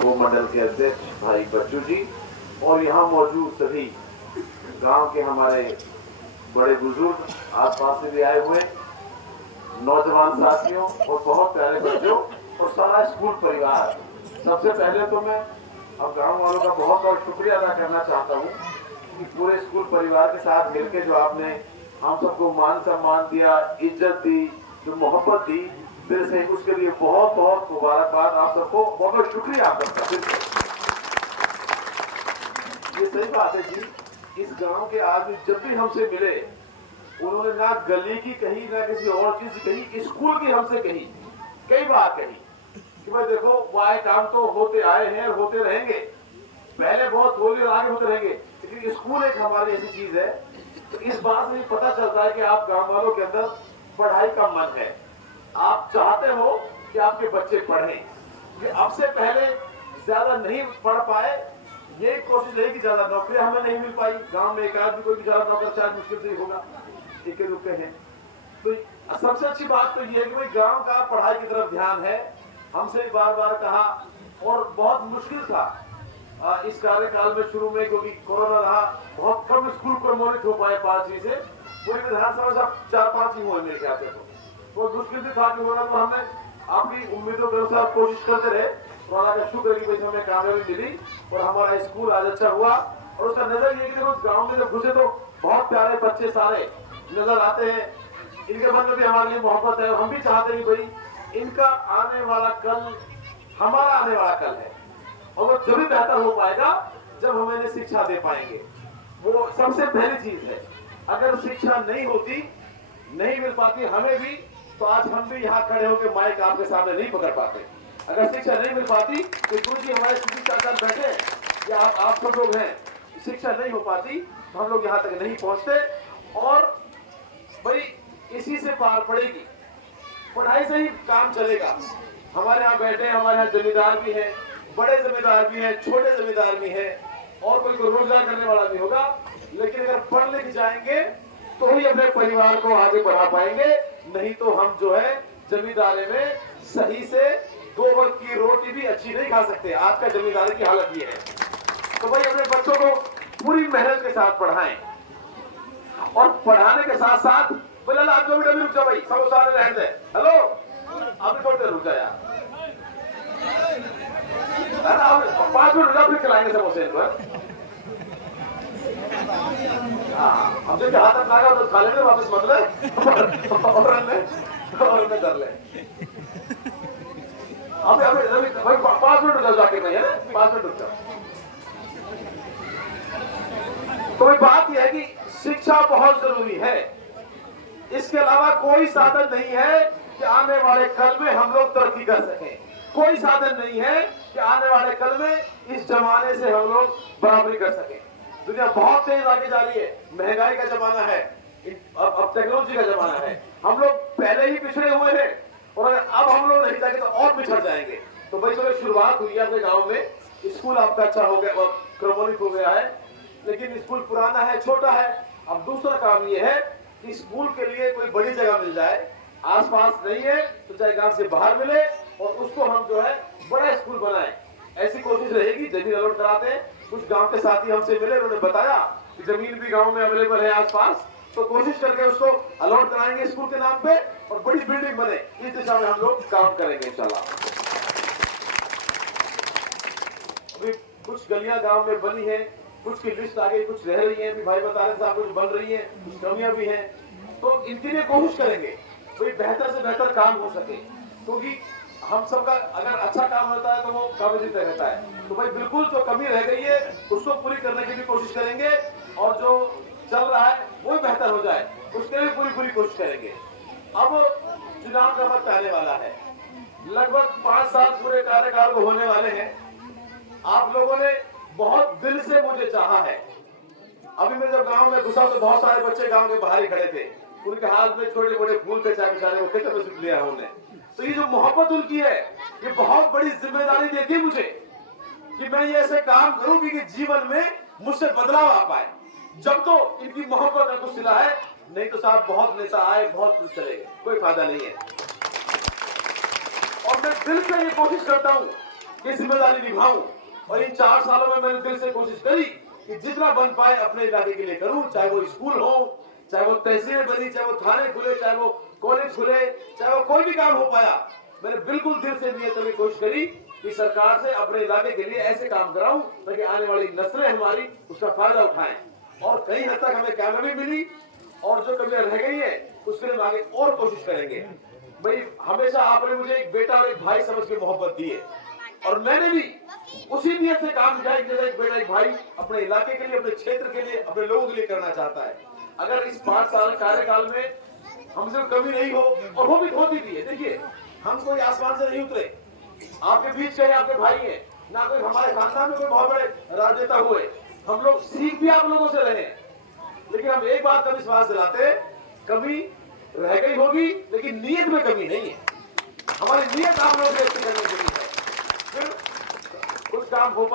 को मंडल के अध्यक्ष भाई बच्चू जी और यहाँ मौजूद सभी गांव के हमारे बड़े बुजुर्ग, आसपास से भी आए हुए नौजवान साथियों और बहुत प्यारे बच्चों और सारा स्कूल परिवार। सबसे पहले तो मैं अब गांव वालों का बहुत बहुत शुक्रिया अदा करना चाहता हूँ कि पूरे स्कूल परिवार के साथ मिलकर जो आपने हम सबको मान सम्मान दिया, इज्जत दी, जो मोहब्बत दी, दिल से उसके लिए बहुत बहुत मुबारकबाद आप सबको, बहुत बहुत शुक्रिया आप सबका दिल से। ये सही बात है जी, इस गांव के आदमी जब भी हमसे मिले उन्होंने ना गली की कही ना किसी और चीज कही, स्कूल की हमसे कही, कई बार कही कि भाई देखो वाए काम तो होते आए हैं और होते रहेंगे, पहले बहुत होली और आगे होते रहेंगे, लेकिन स्कूल एक हमारी ऐसी चीज है। तो इस बात से पता चलता है कि आप गांव वालों के अंदर पढ़ाई का मन है, आप चाहते हो कि आपके बच्चे पढ़ें। कि अब से पहले ज्यादा नहीं पढ़ पाए, ये कोशिश रही कि ज्यादा नौकरियां हमें नहीं मिल पाई, गांव में एक आदमी कोई भी ज्यादा नौकर शायद मुश्किल से ही होगा, इक्के दुक्के हैं। तो सबसे अच्छी बात तो ये है कि भाई गांव का पढ़ाई की तरफ ध्यान है, हमसे बार बार कहा। और बहुत मुश्किल था इस कार्यकाल में शुरू में, क्योंकि कोरोना रहा, बहुत कम स्कूल प्रमोटित हो पाए 5वीं से, पूरी विधानसभा से 4-5 ही हुए मेरे ख्याल से। तो मुश्किल भी था कि होना, तो हमने आपकी उम्मीदों के अनुसार कोशिश करते रहे और अल्लाह का शुक्र है कि हमें कामयाबी मिली और हमारा स्कूल आज अच्छा हुआ। और उसका नजर ये कि देखो गाँव में जब घुसे तो बहुत प्यारे बच्चे सारे नजर आते हैं, इनके मन में भी हमारे लिए मोहब्बत है और हम भी चाहते हैं कि भाई इनका आने वाला कल हमारा आने वाला कल है और वो जब भी बेहतर हो पाएगा जब हम इन्हें शिक्षा दे पाएंगे। वो सबसे पहली चीज है। अगर शिक्षा नहीं होती, नहीं मिल पाती हमें भी, तो आज हम भी यहाँ खड़े होकर माइक आपके सामने नहीं पकड़ पाते। अगर शिक्षा नहीं मिल पाती तो गुरु जी हमारे शिक्षक बैठे हैं या आप सब लोग हैं, शिक्षा नहीं हो पाती तो हम लोग यहाँ तक नहीं पहुंचते। और भाई इसी से पार पड़ेगी, पढ़ाई से ही काम चलेगा। हमारे यहाँ बैठे, हमारे यहाँ जमींदार भी हैं, बड़े जमींदार भी हैं, छोटे जमींदार भी हैं और कोई रोजगार करने वाला भी होगा, लेकिन अगर पढ़ लिख जाएंगे तो ही अपने परिवार को आगे बढ़ा पाएंगे, नहीं तो हम जो है जमींदारी में सही से 2 वक्त की रोटी भी अच्छी नहीं खा सकते। आज का जमींदारी की हालत ये है। तो भाई अपने बच्चों को पूरी मेहनत के साथ पढ़ाएं और पढ़ाने के साथ साथ बोले आप जो भी रुक जाओ भाई, सब सारे रहने दे, हेलो आप थोड़ी देर रुक जाए यार, 5 मिनट रुका फिर खिलाएंगे समोसे पर। हाँ अब जो हाथ अपना तो खा लेंगे, वापस मत ले और कर ले। अभी अभी भाई 5 मिनट रुक जाके भाई, है 5 मिनट रुक जाओ। तो भाई बात यह है कि शिक्षा बहुत जरूरी है, इसके अलावा कोई साधन नहीं है कि आने वाले कल में हम लोग तरक्की कर सकें। कोई साधन नहीं है कि आने वाले कल में इस जमाने से हम लोग बराबरी कर सकें। दुनिया बहुत तेज आगे जा रही है, महंगाई का जमाना है, अब टेक्नोलॉजी का जमाना है। हम लोग पहले ही पिछड़े हुए हैं और अब हम लोग नहीं जाएंगे तो और पिछड़ जाएंगे। तो भाई चलो शुरुआत हुई है अपने गाँव में, स्कूल आपका अच्छा हो गया, क्रमोन्नत हो गया है, लेकिन स्कूल पुराना है, छोटा है। अब दूसरा काम ये है कि स्कूल के लिए कोई बड़ी जगह मिल जाए, आसपास नहीं है तो चाहे गांव से बाहर मिले और उसको हम जो है बड़ा स्कूल बनाएं, ऐसी कोशिश रहेगी। जमीन अलॉट कराते हैं, कुछ गांव के साथी हमसे मिले, उन्होंने बताया कि जमीन भी गांव में अवेलेबल है आसपास, तो कोशिश करके उसको अलॉट कराएंगे स्कूल के नाम पे और बड़ी बिल्डिंग बने, इस दिशा में हम लोग काम करेंगे इंशाल्लाह। अभी कुछ गलियां गांव में बनी है, कुछ की लिस्ट आ गई, कुछ रह रही है, भाई बता रहे साहब, कुछ बन रही है, कुछ कमियां भी हैं, तो इनके लिए कोशिश करेंगे कोई बेहतर से बेहतर काम हो सके, क्योंकि हम सबका अगर अच्छा काम होता है तो वो काबिज रहता है। तो भाई बिल्कुल जो कमी रह गई है उसको पूरी करने की भी कोशिश करेंगे और जो चल रहा है वो बेहतर हो जाए उसके लिए पूरी कोशिश करेंगे। अब चुनाव का वक्त आने वाला है, लगभग 5 साल पूरे कार्यकाल को होने वाले हैं। आप लोगों ने बहुत दिल से मुझे चाहा है। अभी मैं जब गांव में घुसा तो बहुत सारे बच्चे गांव के बाहर ही खड़े थे, उनके हाथ में छोटे बड़े फूल थे, चाहे बेचारे वो कितने में सुख लिया उन्होंने। तो ये जो मोहब्बत उनकी है, ये बहुत बड़ी जिम्मेदारी देती है मुझे कि मैं ये ऐसे काम करूं कि जीवन में मुझसे बदलाव आ पाए। जब तो इनकी मोहब्बत है कुछ सिला है, नहीं तो साहब बहुत नेता आए, बहुत कुछ चले गए, कोई फायदा नहीं है। और मैं दिल से ये कोशिश करता हूं ये जिम्मेदारी निभाऊं। और इन 4 सालों में मैंने दिल से कोशिश करी कि जितना बन पाए अपने इलाके के लिए करूं, चाहे वो स्कूल हो, चाहे वो तहसीलें बनी, चाहे वो थाने खुले, चाहे वो कॉलेज खुले, चाहे वो कोई भी काम हो पाया। मैंने बिल्कुल दिल से नियत करने की कोशिश करी कि सरकार से अपने इलाके के लिए ऐसे काम कराऊं ताकि आने वाली नस्लें हमारी उसका फायदा उठाएं। और कई हद तक हमें कामयाबी मिली, और जो कमियां रह गई है उसके लिए हम आगे और कोशिश करेंगे। भाई हमेशा आपने मुझे एक बेटा और एक भाई समझ के मोहब्बत दी है, और मैंने भी उसी नियत से काम किया जैसे एक बेटा एक भाई अपने इलाके के लिए, अपने क्षेत्र के लिए, अपने लोगों के लिए करना चाहता है। अगर इस 5 साल कार्यकाल में हमसे कमी नहीं हो, और वो भी होती भी है, देखिए हम कोई आसमान से नहीं उतरे, आपके बीच के आपके भाई हैं, ना कोई हमारे खानदान में कोई बहुत बड़े राजनेता हुए, हम लोग सीख भी आप लोगों से रहे। लेकिन हम एक बात का विश्वास दिलाते, कमी रह गई होगी लेकिन नीयत में कमी नहीं है। हमारी नीयत आप लोगों से अच्छी करने के लिए है, फिर कुछ काम हो